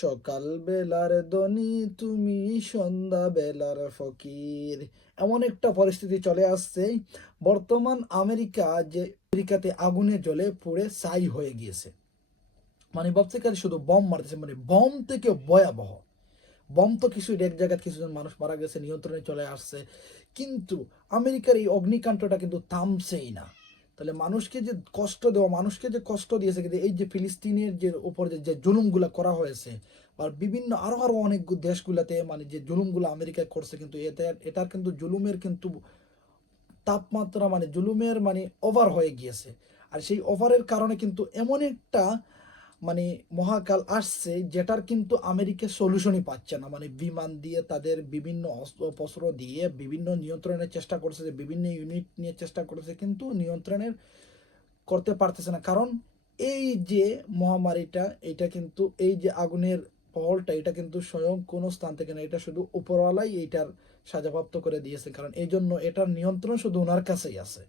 সকাল বেলার দনি তুমি সন্ধ্যা বেলার ফকির। এমন একটা পরিস্থিতি চলে আসছে, বর্তমান আমেরিকা যে, আমেরিকাতে আগুনে জ্বলে পুড়ে ছাই হয়ে গিয়েছে। মানে ভাবছে শুধু বম মারতেছে মানে বম থেকে ভয়াবহ। বম তো কিছু এক জায়গায় কিছুজন মানুষ মারা গেছে, নিয়ন্ত্রণে চলে আসছে। কিন্তু আমেরিকার এই অগ্নিকাণ্ডটা কিন্তু থামছেই না। তাহলে মানুষকে যে কষ্ট দেওয়া, মানুষকে যে কষ্ট দিয়েছে কিন্তু এই যে ফিলিস্তিনের যে উপর যে- যে জুলুমগুলা করা হয়েছে আর বিভিন্ন আরও আরও অনেক দেশগুলাতে মানে যে জুলুমগুলো আমেরিকায় করছে কিন্তু এতে এটার কিন্তু জুলুমের কিন্তু তাপমাত্রা মানে জুলুমের মানে ওভার হয়ে গিয়েছে। আর সেই ওভারের কারণে কিন্তু এমন একটা মানে মহাকাল আসছে, যেটার কিন্তু আমেরিকা সলিউশনই পাচ্ছে না। মানে বিমান দিয়ে তাদের বিভিন্ন অস্ত্রপস্ত্র দিয়ে, বিভিন্ন নিয়ন্ত্রণের চেষ্টা করছে বিভিন্ন ইউনিট নিয়ে চেষ্টা করছে, কিন্তু নিয়ন্ত্রণের করতে পারতেছে না। কারণ এই যে মহামারীটা, এটা কিন্তু এই যে আগুনের ফলটা এটা কিন্তু স্বয়ং কোনো স্থান থেকে না, এটা শুধু উপরওয়ালাই এইটার সাজাপ্রাপ্ত করে দিয়েছে। কারণ এই জন্য এটার নিয়ন্ত্রণ শুধু ওনার কাছেই আছে।